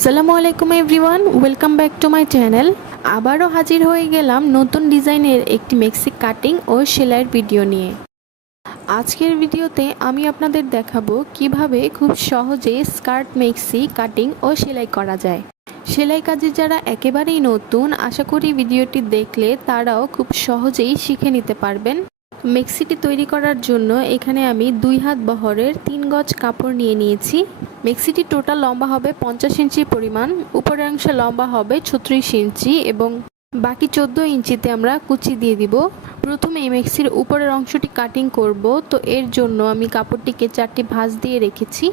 আসসালামু আলাইকুম everyone, welcome back to my channel. আবারও হাজির হয়ে গেলাম নতুন ডিজাইনের একটি মেক্সিক কাটিং ও সেলাইয়ের ভিডিও নিয়ে। আজকের ভিডিওতে আমি আপনাদের দেখাবো কীভাবে খুব সহজে স্কার্ট মেক্সি কাটিং ও সেলাই করা যায়। সেলাই কাজে যারা একেবারেই নতুন, আশা করি ভিডিওটি দেখলে তারাও খুব সহজেই শিখে নিতে পারবেন। মেক্সিটি তৈরি করার জন্য এখানে আমি দুই হাত বহরের তিন গজ কাপড় নিয়ে নিয়েছি। মেক্সিটি টোটাল লম্বা হবে পঞ্চাশ ইঞ্চি পরিমাণ, উপরের অংশে লম্বা হবে ছত্রিশ ইঞ্চি এবং বাকি চোদ্দ ইঞ্চিতে আমরা কুচি দিয়ে দিব। প্রথমে এই মেক্সির উপরের অংশটি কাটিং করব, তো এর জন্য আমি কাপড়টিকে চারটি ভাঁজ দিয়ে রেখেছি।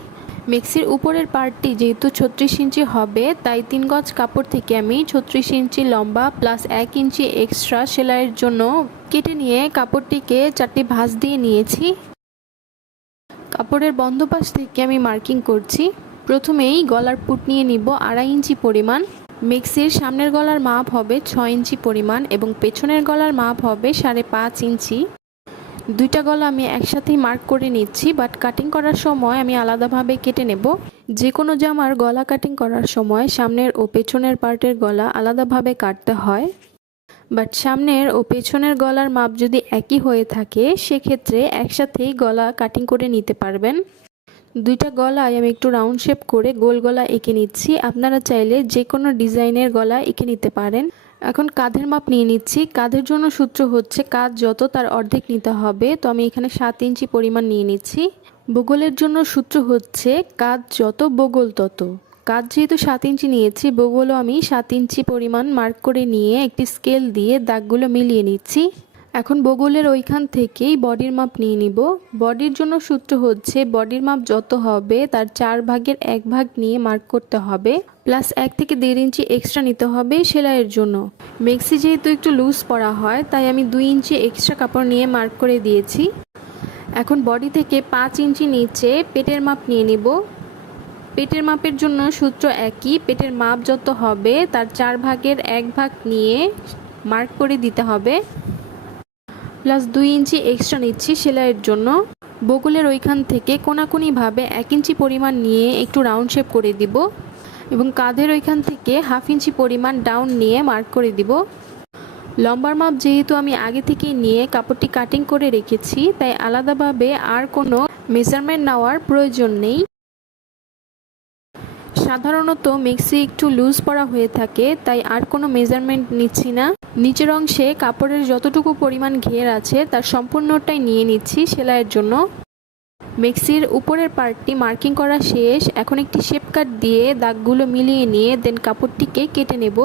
মেক্সির উপরের পার্টটি যেহেতু ছত্রিশ ইঞ্চি হবে, তাই তিন গজ কাপড় থেকে আমি ছত্রিশ ইঞ্চি লম্বা প্লাস এক ইঞ্চি এক্সট্রা সেলাইয়ের জন্য কেটে নিয়ে কাপড়টিকে চারটি ভাঁজ দিয়ে নিয়েছি। কাপড়ের বন্ধ পাশ থেকে আমি মার্কিং করছি। প্রথমেই গলার পুট নিয়ে নিব আড়াই ইঞ্চি পরিমাণ। মিক্সির সামনের গলার মাপ হবে ছয় ইঞ্চি পরিমাণ এবং পেছনের গলার মাপ হবে সাড়ে পাঁচ ইঞ্চি। দুইটা গলা আমি একসাথেই মার্ক করে নিচ্ছি বাট কাটিং করার সময় আমি আলাদাভাবে কেটে নেব। যে কোনো জামার গলা কাটিং করার সময় সামনের ও পেছনের পার্টের গলা আলাদাভাবে কাটতে হয়। বাট সামনের ও পেছনের গলার মাপ যদি একই হয়ে থাকে, সেক্ষেত্রে একসাথেই গলা কাটিং করে নিতে পারবেন। দুইটা গলায় আমি একটু রাউন্ড শেপ করে গোল গলা এঁকে নিচ্ছি। আপনারা চাইলে যে কোনো ডিজাইনের গলা এঁকে নিতে পারেন। এখন কাঁধের মাপ নিয়ে নিচ্ছি। কাঁধের জন্য সূত্র হচ্ছে কাঁধ যত তার অর্ধেক নিতে হবে। তো আমি এখানে সাত ইঞ্চি পরিমাণ নিয়ে নিচ্ছি। বগলের জন্য সূত্র হচ্ছে কাঁধ যত বগল তত। কাজ যেহেতু সাত ইঞ্চি নিয়েছি বগলও আমি সাত ইঞ্চি পরিমাণ মার্ক করে নিয়ে একটি স্কেল দিয়ে দাগগুলো মিলিয়ে নিচ্ছি। এখন বগলের ওইখান থেকেই বডির মাপ নিয়ে নিব। বডির জন্য সূত্র হচ্ছে, বডির মাপ যত হবে, তার চার ভাগের এক ভাগ নিয়ে মার্ক করতে হবে প্লাস এক থেকে দেড় ইঞ্চি এক্সট্রা নিতে হবে সেলাইয়ের জন্য। মেক্সি যেহেতু একটু লুজ পরা হয়, তাই আমি দুই ইঞ্চি এক্সট্রা কাপড় নিয়ে মার্ক করে দিয়েছি। এখন বডি থেকে পাঁচ ইঞ্চি নিচে পেটের মাপ নিয়ে নিব। পেটের মাপের জন্য সূত্র একই, পেটের মাপ যত হবে, তার চার ভাগের এক ভাগ নিয়ে মার্ক করে দিতে হবে। প্লাস দুই ইঞ্চি এক্সট্রা নিচ্ছি সেলাইয়ের জন্য। বগুলের ওইখান থেকে কোনাকুনিভাবে এক ইঞ্চি পরিমাণ নিয়ে একটু রাউন্ড শেপ করে দিব এবং কাঁধের ওইখান থেকে হাফ ইঞ্চি পরিমাণ ডাউন নিয়ে মার্ক করে দিব। লম্বার মাপ যেহেতু আমি আগে থেকেই নিয়ে কাপড়টি কাটিং করে রেখেছি, তাই আলাদাভাবে আর কোনো মেজারমেন্ট নেওয়ার প্রয়োজন নেই। সাধারণত মিক্সি একটু লুজ পড়া হয়ে থাকে, তাই আর কোনো মেজারমেন্ট নিচ্ছি না। নিচের অংশে কাপড়ের যতটুকু পরিমাণ ঘের আছে, তার সম্পূর্ণটাই নিয়ে নিচ্ছি সেলাইয়ের জন্য। মিক্সির উপরের পার্টটি মার্কিং করা শেষ, এখন একটি শেপ কাট দিয়ে দাগগুলো মিলিয়ে নিয়ে দেন কাপড়টিকে কেটে নেব।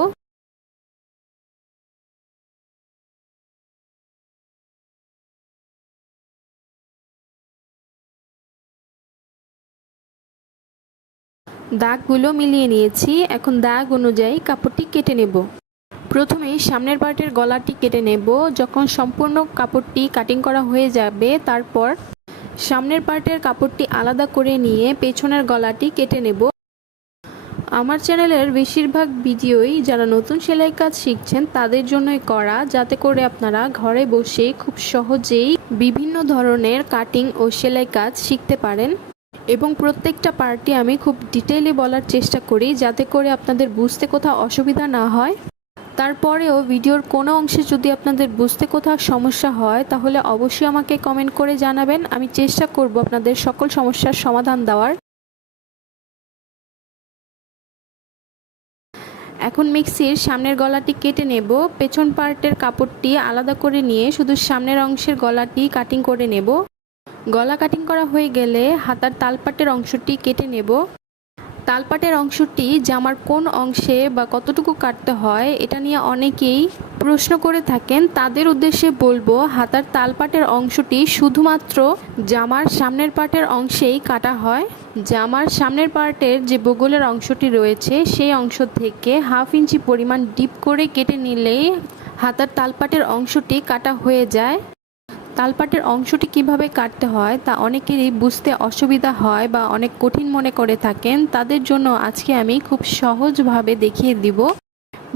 দাগগুলো মিলিয়ে নিয়েছি। এখন দাগ অনুযায়ী কাপড়টি কেটে নেব। প্রথমেই সামনের পার্টের গলাটি কেটে নেব। যখন সম্পূর্ণ কাপড়টি কাটিং করা হয়ে যাবে, তারপর সামনের পার্টের কাপড়টি আলাদা করে নিয়ে পেছনের গলাটি কেটে নেব। আমার চ্যানেলের বেশিরভাগ ভিডিওই যারা নতুন সেলাই কাজ শিখছেন, তাদের জন্যই করা। যাতে করে আপনারা ঘরে বসে খুব সহজেই বিভিন্ন ধরনের কাটিং ও সেলাই কাজ শিখতে পারেন। এবং প্রত্যেকটা পার্টি আমি খুব ডিটেইলে বলার চেষ্টা করি যাতে করে আপনাদের বুঝতে কোথাও অসুবিধা না হয়। তারপরেও ভিডিওর কোনো অংশে যদি আপনাদের বুঝতে কোথাও সমস্যা হয়, তাহলে অবশ্যই আমাকে কমেন্ট করে জানাবেন। আমি চেষ্টা করব আপনাদের সকল সমস্যার সমাধান দেওয়ার। এখন মিক্সির সামনের গলাটি কেটে নেব। পেছন পার্টের কাপড়টি আলাদা করে নিয়ে শুধু সামনের অংশের গলাটি কাটিং করে নেব। গলা কাটিং করা হয়ে গেলে হাতার তালপাটের অংশটি কেটে নেব। তালপাটের অংশটি জামার কোন অংশে বা কতটুকু কাটতে হয়, এটা নিয়ে অনেকেই প্রশ্ন করে থাকেন। তাদের উদ্দেশ্যে বলব, হাতার তালপাটের অংশটি শুধুমাত্র জামার সামনের পার্টের অংশেই কাটা হয়। জামার সামনের পার্টের যে বগলের অংশটি রয়েছে, সেই অংশ থেকে হাফ ইঞ্চি পরিমাণ ডিপ করে কেটে নিলেই হাতার তালপাটের অংশটি কাটা হয়ে যায়। তালপাটের অংশটি কীভাবে কাটতে হয় তা অনেকেরই বুঝতে অসুবিধা হয় বা অনেক কঠিন মনে করে থাকেন। তাদের জন্য আজকে আমি খুব সহজভাবে দেখিয়ে দিব।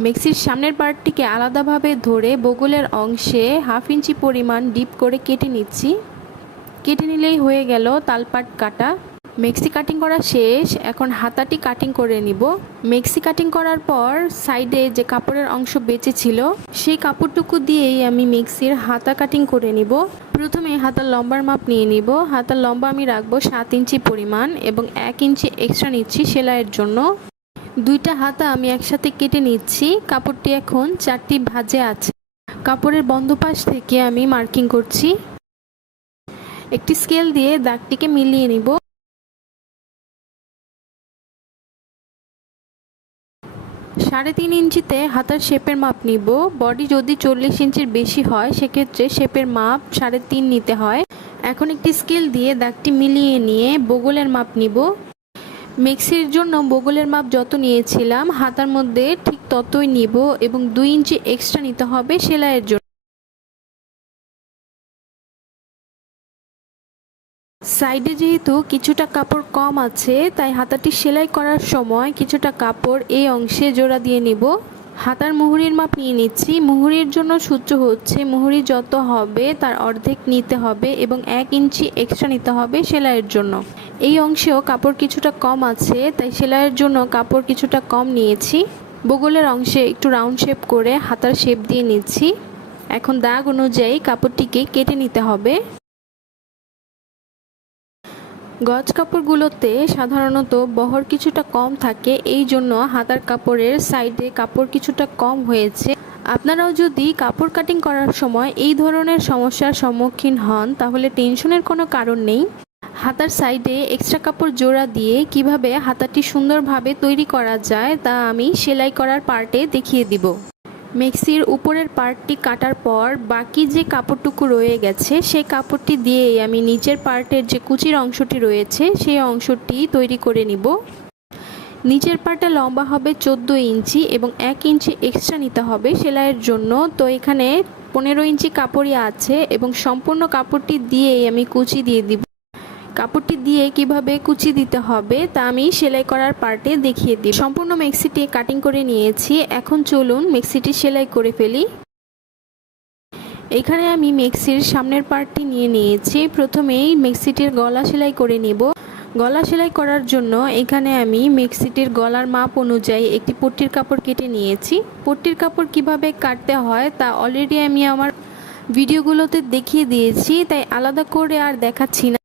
মিক্সির সামনের পার্টটিকে আলাদাভাবে ধরে বগলের অংশে হাফ ইঞ্চি পরিমাণ ডিপ করে কেটে নিচ্ছি। কেটে নিলেই হয়ে গেল তালপাট কাটা। মেক্সি কাটিং করা শেষ, এখন হাতাটি কাটিং করে নিব। মেক্সি কাটিং করার পর সাইডে যে কাপড়ের অংশ বেঁচে ছিল, সেই কাপড়টুকু দিয়েই আমি মিক্সির হাতা কাটিং করে নিব। প্রথমে হাতার লম্বার মাপ নিয়ে নিব। হাতার লম্বা আমি রাখব সাত ইঞ্চি পরিমাণ এবং এক ইঞ্চি এক্সট্রা নিচ্ছি সেলাইয়ের জন্য। দুইটা হাতা আমি একসাথে কেটে নিচ্ছি। কাপড়টি এখন চারটি ভাজে আছে। কাপড়ের বন্ধ পাশ থেকে আমি মার্কিং করছি। একটি স্কেল দিয়ে দাগটিকে মিলিয়ে নিব। সাড়ে তিন ইঞ্চিতে হাতার শেপের মাপ নিব। বডি যদি চল্লিশ ইঞ্চির বেশি হয়, সেক্ষেত্রে শেপের মাপ সাড়ে তিন নিতে হয়। এখন একটি স্কেল দিয়ে দাগটি মিলিয়ে নিয়ে বগলের মাপ নিব। মিক্সির জন্য বগলের মাপ যত নিয়েছিলাম, হাতার মধ্যে ঠিক ততই নিব এবং দুই ইঞ্চি এক্সট্রা নিতে হবে সেলাইয়ের জন্য। সাইডে যেহেতু কিছুটা কাপড় কম আছে, তাই হাতাটি সেলাই করার সময় কিছুটা কাপড় এই অংশে জোড়া দিয়ে নিব। হাতার মুহুরির মাপ নিয়ে নিচ্ছি। মুহুরির জন্য সূত্র হচ্ছে, মুহুরি যত হবে তার অর্ধেক নিতে হবে এবং এক ইঞ্চি এক্সট্রা নিতে হবে সেলাইয়ের জন্য। এই অংশেও কাপড় কিছুটা কম আছে, তাই সেলাইয়ের জন্য কাপড় কিছুটা কম নিয়েছি। বগলের অংশে একটু রাউন্ড শেপ করে হাতার শেপ দিয়ে নিচ্ছি। এখন দাগ অনুযায়ী কাপড়টিকে কেটে নিতে হবে। গজ কাপড়গুলোতে সাধারণত বহর কিছুটা কম থাকে, এই জন্য হাতার কাপড়ের সাইডে কাপড় কিছুটা কম হয়েছে। আপনারাও যদি কাপড় কাটিং করার সময় এই ধরনের সমস্যার সম্মুখীন হন, তাহলে টেনশনের কোনো কারণ নেই। হাতার সাইডে এক্সট্রা কাপড় জোড়া দিয়ে কীভাবে হাতাটি সুন্দরভাবে তৈরি করা যায়, তা আমি সেলাই করার পার্টে দেখিয়ে দিব। মেক্সির উপরের পার্টটি কাটার পর বাকি যে কাপড়টুকু রয়ে গেছে সেই কাপড়টি দিয়েই আমি নিচের পার্টের যে কুচির অংশটি রয়েছে, সেই অংশটি তৈরি করে নিব। নিচের পার্টটা লম্বা হবে চোদ্দ ইঞ্চি এবং এক ইঞ্চি এক্সট্রা নিতে হবে সেলাইয়ের জন্য। তো এখানে পনেরো ইঞ্চি কাপড়ই আছে এবং সম্পূর্ণ কাপড়টি দিয়েই আমি কুচি দিয়ে দিব। কাপড়টি দিয়ে কীভাবে কুচি দিতে হবে তা আমি সেলাই করার পার্টে দেখিয়ে দিই সম্পূর্ণ মেক্সিটি কাটিং করে নিয়েছি। এখন চলুন মেক্সিটি সেলাই করে ফেলি। এখানে আমি মেক্সির সামনের পার্টটি নিয়ে নিয়েছি। প্রথমেই মেক্সিটির গলা সেলাই করে নেব। গলা সেলাই করার জন্য এখানে আমি মেক্সিটির গলার মাপ অনুযায়ী একটি পট্টির কাপড় কেটে নিয়েছি। পট্টির কাপড় কীভাবে কাটতে হয় তা অলরেডি আমি আমার ভিডিওগুলোতে দেখিয়ে দিয়েছি, তাই আলাদা করে আর দেখাচ্ছি না।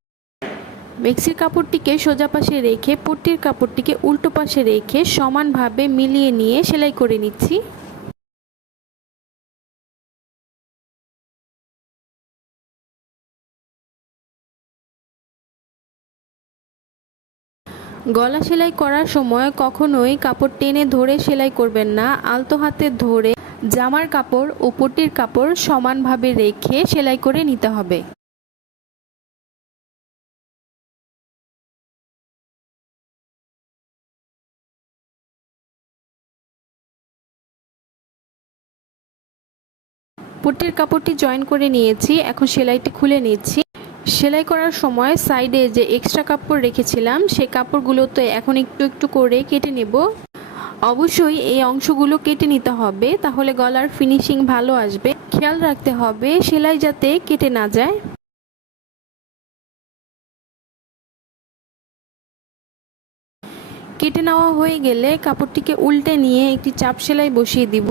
মেক্সির কাপড়টিকে সোজা পাশে রেখে, পট্টির কাপড়টিকে উল্টো পাশে রেখে সমানভাবে মিলিয়ে নিয়ে সেলাই করে নিচ্ছি। গলা সেলাই করার সময় কখনোই কাপড় টেনে ধরে সেলাই করবেন না। আলতো হাতে ধরে জামার কাপড় ও পট্টির কাপড় সমানভাবে রেখে সেলাই করে নিতে হবে। পট্টির কাপড়টি জয়েন করে নিয়েছি, এখন সেলাইটি খুলে নিচ্ছি। সেলাই করার সময় সাইডে যে এক্সট্রা কাপড় রেখেছিলাম সেই কাপড়গুলোতে এখন একটু একটু করে কেটে নেব। অবশ্যই এই অংশগুলো কেটে নিতে হবে, তাহলে গলার ফিনিশিং ভালো আসবে। খেয়াল রাখতে হবে সেলাই যাতে কেটে না যায়। কেটে নেওয়া হয়ে গেলে কাপড়টিকে উল্টে নিয়ে একটি চাপ সেলাই বসিয়ে দিব।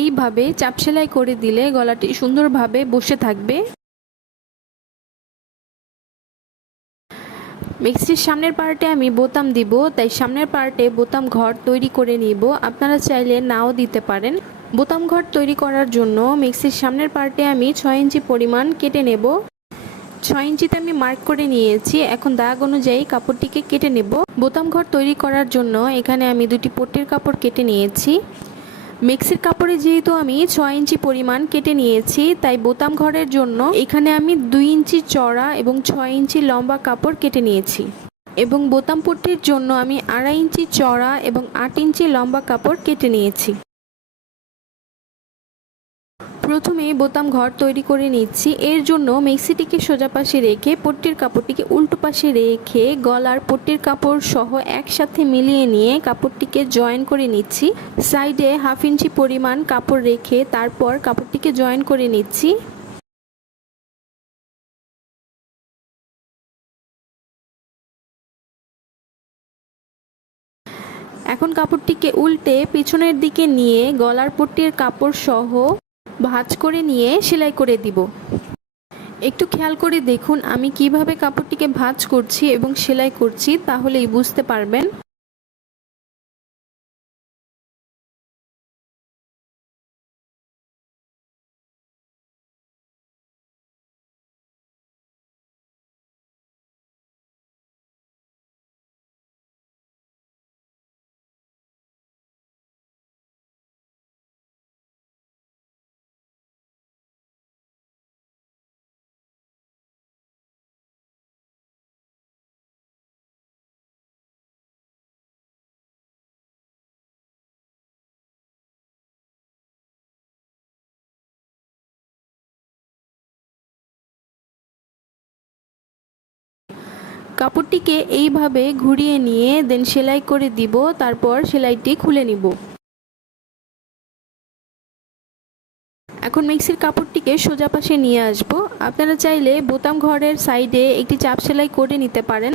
এইভাবে চাপ সেলাই করে দিলে গলাটি সুন্দরভাবে বসে থাকবে। মিক্সির সামনের পার্টে আমি বোতাম দিব, তাই সামনের পার্টে বোতাম ঘর তৈরি করে নিব। আপনারা চাইলে নাও দিতে পারেন। বোতাম ঘর তৈরি করার জন্য মিক্সির সামনের পার্টে আমি ছয় ইঞ্চি পরিমাণ কেটে নেব। ছয় ইঞ্চিতে আমি মার্ক করে নিয়েছি, এখন দাগ অনুযায়ী কাপড়টিকে কেটে নেব। বোতাম ঘর তৈরি করার জন্য এখানে আমি দুটি পট্টির কাপড় কেটে নিয়েছি। মিক্সির কাপড়ে যেহেতু আমি ছয় ইঞ্চি পরিমাণ কেটে নিয়েছি, তাই বোতাম ঘরের জন্য এখানে আমি দুই ইঞ্চি চড়া এবং ছয় ইঞ্চি লম্বা কাপড় কেটে নিয়েছি। এবং বোতাম পট্টির জন্য আমি আড়াই ইঞ্চি চড়া এবং আট ইঞ্চি লম্বা কাপড় কেটে নিয়েছি। প্রথমে বোতাম ঘর তৈরি করে নিচ্ছি। এর জন্য মেক্সিটিকে সোজা পাশে রেখে পট্টির কাপড়টিকে উল্টো পাশে রেখে গলার পট্টির কাপড় সহ একসাথে মিলিয়ে নিয়ে কাপড়টিকে জয়েন করে নিচ্ছি। সাইডে হাফ ইঞ্চি পরিমাণ কাপড় রেখে তারপর কাপড়টিকে জয়েন করে নিচ্ছি। এখন কাপড়টিকে উল্টে পিছনের দিকে নিয়ে গলার পট্টির কাপড় সহ ভাঁজ করে নিয়ে সেলাই করে দিব। একটু খেয়াল করে দেখুন আমি কীভাবে কাপড়টিকে ভাঁজ করছি এবং সেলাই করছি, তাহলেই বুঝতে পারবেন। কাপড়টিকে এইভাবে ঘুরিয়ে নিয়ে দেন সেলাই করে দিব, তারপর সেলাইটি খুলে নিব। এখন মিক্সির কাপড়টিকে সোজা পাশে নিয়ে আসব। আপনারা চাইলে বোতাম ঘরের সাইডে একটি চাপ সেলাই করে নিতে পারেন।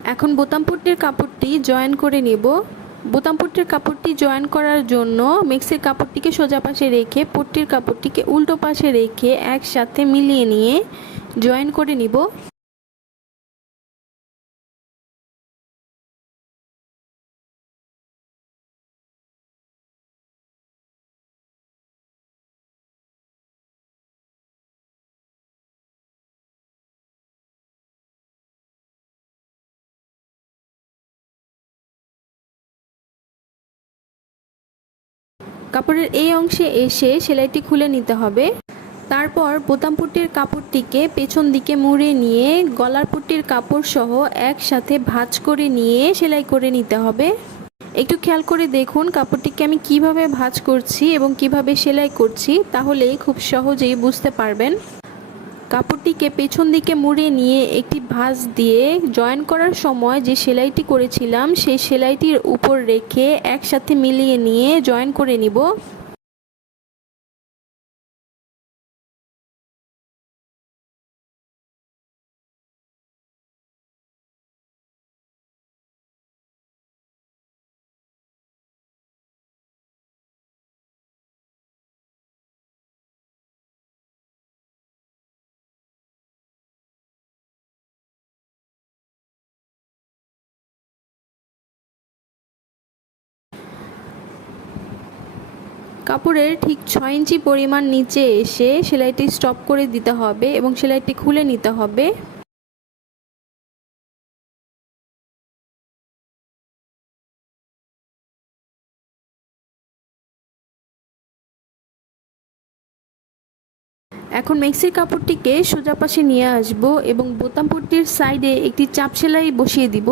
এখন বোতাম পট্টির কাপড়টি জয়েন করে নিব। বোতাম পট্টির কাপড়টি জয়েন করার জন্য মিক্সির কাপড়টিকে সোজা পাশে রেখে পট্টির কাপড়টিকে উল্টো পাশে রেখে একসাথে মিলিয়ে নিয়ে জয়েন করে নিব। কাপড়ের এই অংশে এসে সেলাইটি খুলে নিতে হবে। তারপর বোতাম পট্টির কাপড়টিকে পেছন দিকে মুড়ে নিয়ে গলার পট্টির কাপড় সহ একসাথে ভাঁজ করে নিয়ে সেলাই করে নিতে হবে। একটু খেয়াল করে দেখুন কাপড়টিকে আমি কীভাবে ভাঁজ করছি এবং কীভাবে সেলাই করছি, তাহলে খুব সহজেই বুঝতে পারবেন। কাপড়টিকে পেছন দিকে মুড়ে নিয়ে একটি ভাঁজ দিয়ে জয়েন করার সময় যে সেলাইটি করেছিলাম, সেই সেলাইটির উপর রেখে একসাথে মিলিয়ে নিয়ে জয়েন করে নিব। কাপড়ের ঠিক ছয় ইঞ্চি পরিমাণ নিচে এসে সেলাইটি স্টপ করে দিতে হবে এবং সেলাইটি খুলে নিতে হবে। এখন মেক্সির কাপড়টিকে সোজা পাশে নিয়ে আসব এবং বোতাম পট্টির সাইডে একটি চাপ সেলাই বসিয়ে দিব।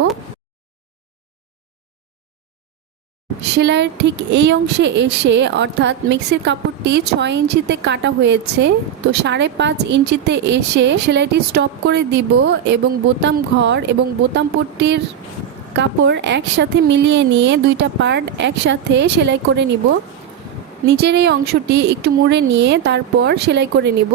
সেলাইয়ের ঠিক এই অংশে এসে, অর্থাৎ মিক্সির কাপড়টি ছয় ইঞ্চিতে কাটা হয়েছে, তো সাড়ে পাঁচ ইঞ্চিতে এসে সেলাইটি স্টপ করে দিব এবং বোতাম ঘর এবং বোতাম পট্টির কাপড় একসাথে মিলিয়ে নিয়ে দুইটা পার্ট একসাথে সেলাই করে নিব। নিচের এই অংশটি একটু মুড়ে নিয়ে তারপর সেলাই করে নিব।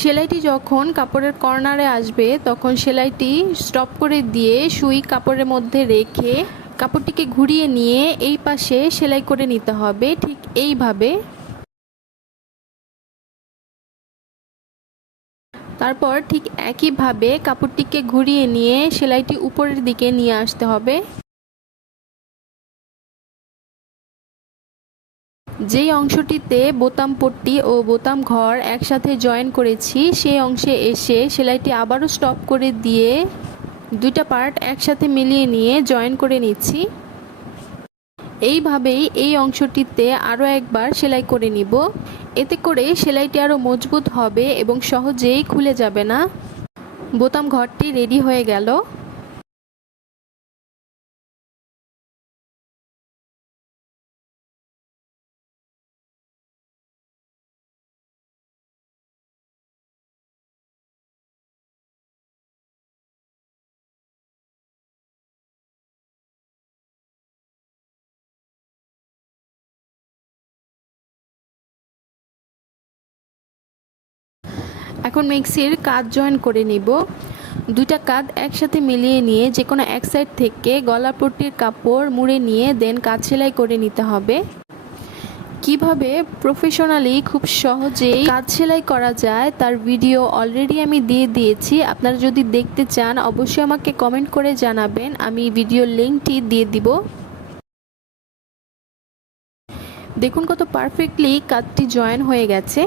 সেলাইটি যখন কাপড়ের কর্নারে আসবে, তখন সেলাইটি স্টপ করে দিয়ে সুই কাপড়ের মধ্যে রেখে কাপড়টিকে ঘুরিয়ে নিয়ে এই পাশে সেলাই করে নিতে হবে, ঠিক এইভাবে। তারপর ঠিক একইভাবে কাপড়টিকে ঘুরিয়ে নিয়ে সেলাইটি উপরের দিকে নিয়ে আসতে হবে। যেই অংশটিতে বোতাম পট্টি ও বোতাম ঘর একসাথে জয়েন করেছি, সেই অংশে এসে সেলাইটি আবারও স্টপ করে দিয়ে দুইটা পার্ট একসাথে মিলিয়ে নিয়ে জয়েন করে নিচ্ছি। এইভাবেই এই অংশটিতে আরও একবার সেলাই করে নিব। এতে করে সেলাইটি আরও মজবুত হবে এবং সহজেই খুলে যাবে না। বোতাম ঘরটি রেডি হয়ে গেল। এখন মিক্সির কাজ জয়েন করে নিব। দুইটা কাঁধ একসাথে মিলিয়ে নিয়ে যে কোনো এক সাইড থেকে গলাপট্টির কাপড় মুড়ে নিয়ে দেন কাজ সেলাই করে নিতে হবে। কীভাবে? প্রফেশনালি খুব সহজেই কাজ সেলাই করা যায়, তার ভিডিও অলরেডি আমি দিয়ে দিয়েছি। আপনারা যদি দেখতে চান, অবশ্যই আমাকে কমেন্ট করে জানাবেন, আমি ভিডিওর লিঙ্কটি দিয়ে দিব। দেখুন কত পারফেক্টলি কাজটি জয়েন হয়ে গেছে।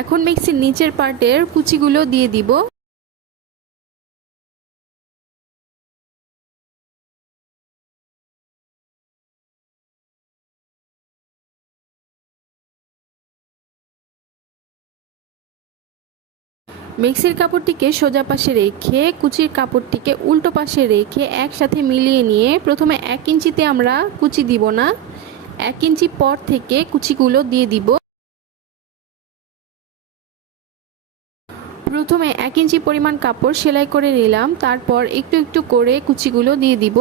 এখন মিক্সির নিচের পার্টের কুচিগুলো দিয়ে দিব। মিক্সির কাপড়টিকে সোজা পাশে রেখে, কুচির কাপড়টিকে উল্টো পাশে রেখে একসাথে মিলিয়ে নিয়ে প্রথমে এক ইঞ্চিতে আমরা কুচি দিব না। এক ইঞ্চি পর থেকে কুচিগুলো দিয়ে দিব। প্রথমে এক ইঞ্চি পরিমাণ কাপড় সেলাই করে নিলাম, তারপর একটু একটু করে কুচিগুলো দিয়ে দিব।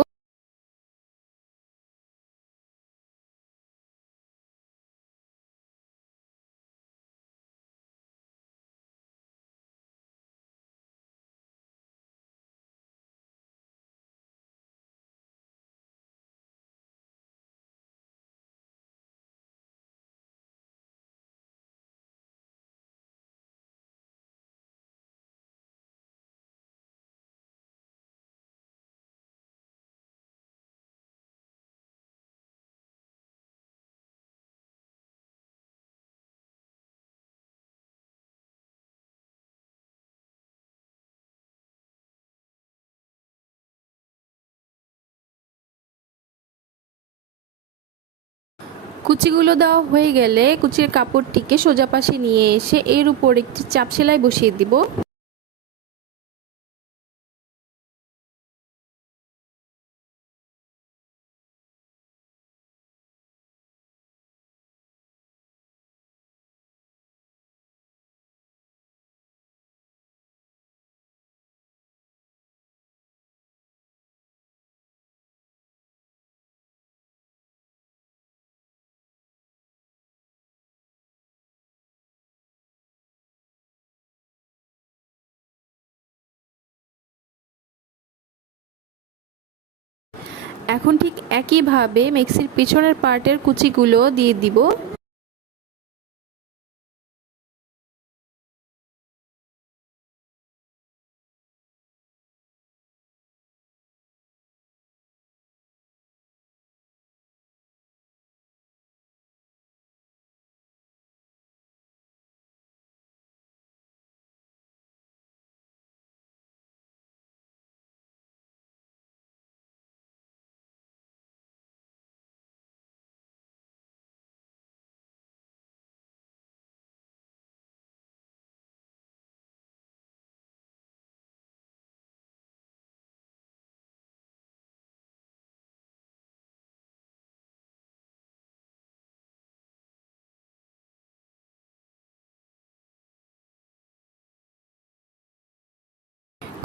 কুচিগুলো দেওয়া হয়ে গেলে কুচির কাপড়টিকে সোজা পাশে নিয়ে এসে এর উপর একটি চাপ সেলাই বসিয়ে দিব। এখন ঠিক একইভাবে মিক্সির পিছনের পার্টের কুচিগুলো দিয়ে দিব।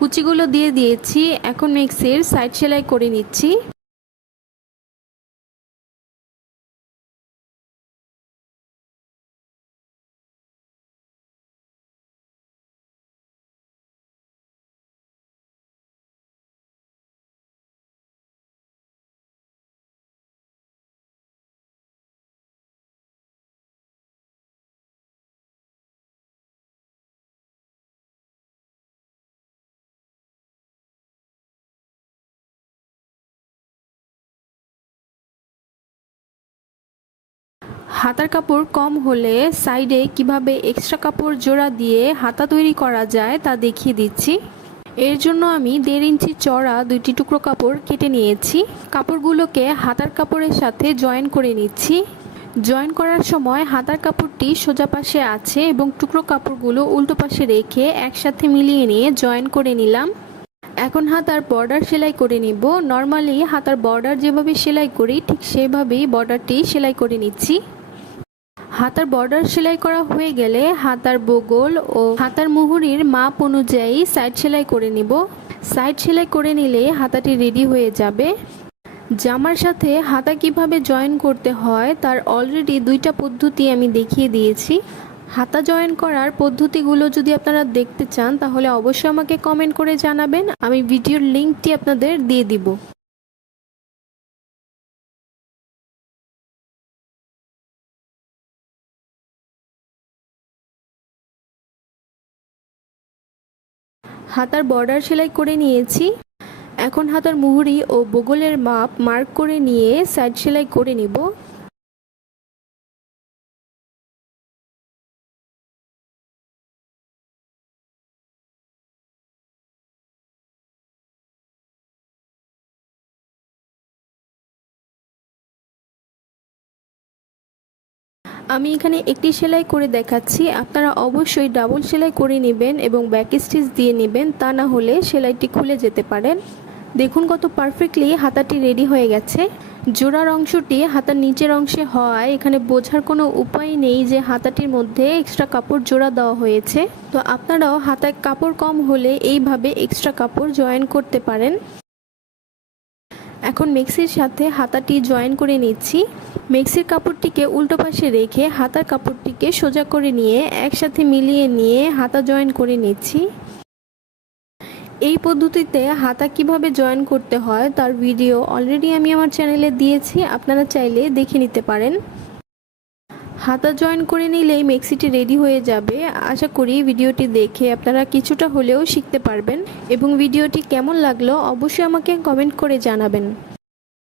কুচিগুলো দিয়ে দিয়েছি এখন মিক্সির সাইড সেলাই করে নিচ্ছি। হাতার কাপড় কম হলে সাইডে কীভাবে এক্সট্রা কাপড় জোড়া দিয়ে হাতা তৈরি করা যায় তা দেখিয়ে দিচ্ছি। এর জন্য আমি দেড় ইঞ্চি চড়া দুইটি টুকরো কাপড় কেটে নিয়েছি। কাপড়গুলোকে হাতার কাপড়ের সাথে জয়েন করে নিচ্ছি। জয়েন করার সময় হাতার কাপড়টি সোজা পাশে আছে এবং টুকরো কাপড়গুলো উল্টো পাশে রেখে একসাথে মিলিয়ে নিয়ে জয়েন করে নিলাম। এখন হাতার বর্ডার সেলাই করে নিব। নর্মালি হাতার বর্ডার যেভাবে সেলাই করি, ঠিক সেভাবেই বর্ডারটি সেলাই করে নিচ্ছি। হাতার বর্ডার সেলাই করা হয়ে গেলে হাতার বগল ও হাতার মুহুরির মাপ অনুযায়ী সাইড সেলাই করে নিব। সাইড সেলাই করে নিলে হাতাটি রেডি হয়ে যাবে। জামার সাথে হাতা কীভাবে জয়েন করতে হয় তার অলরেডি দুইটা পদ্ধতি আমি দেখিয়ে দিয়েছি। হাতা জয়েন করার পদ্ধতিগুলো যদি আপনারা দেখতে চান তাহলে অবশ্যই আমাকে কমেন্ট করে জানাবেন। আমি ভিডিওর লিঙ্কটি আপনাদের দিয়ে দিব। হাতার বর্ডার সেলাই করে নিয়েছি। এখন হাতার মুহুরি ও বগলের মাপ মার্ক করে নিয়ে সাইড সেলাই করে নিব। আমি এখানে একটি সেলাই করে দেখাচ্ছি। আপনারা অবশ্যই ডাবল সেলাই করে নেবেন এবং ব্যাক স্টিচ দিয়ে নেবেন, তা না হলে সেলাইটি খুলে যেতে পারেন। দেখুন কত পারফেক্টলি হাতাটি রেডি হয়ে গেছে। জোড়ার অংশটি হাতার নিচের অংশে হওয়ায় এখানে বোঝার কোনো উপায় নেই যে হাতাটির মধ্যে এক্সট্রা কাপড় জোড়া দেওয়া হয়েছে। তো আপনারাও হাতায় কাপড় কম হলে এইভাবে এক্সট্রা কাপড় জয়েন করতে পারেন। এখন মিক্সির সাথে হাতাটি জয়েন করে নিচ্ছি। মিক্সির কাপড়টিকে উল্টো পাশে রেখে হাতার কাপড়টিকে সোজা করে নিয়ে একসাথে মিলিয়ে নিয়ে হাতা জয়েন করে নিচ্ছি। এই পদ্ধতিতে হাতা কীভাবে জয়েন করতে হয় তার ভিডিও অলরেডি আমি আমার চ্যানেলে দিয়েছি, আপনারা চাইলে দেখে নিতে পারেন। হাতা জয়েন করে নিলেই মেক্সিটি রেডি হয়ে যাবে। আশা করি ভিডিওটি দেখে আপনারা কিছুটা হলেও শিখতে পারবেন। এবং ভিডিওটি কেমন লাগল অবশ্যই আমাকে কমেন্ট করে জানাবেন।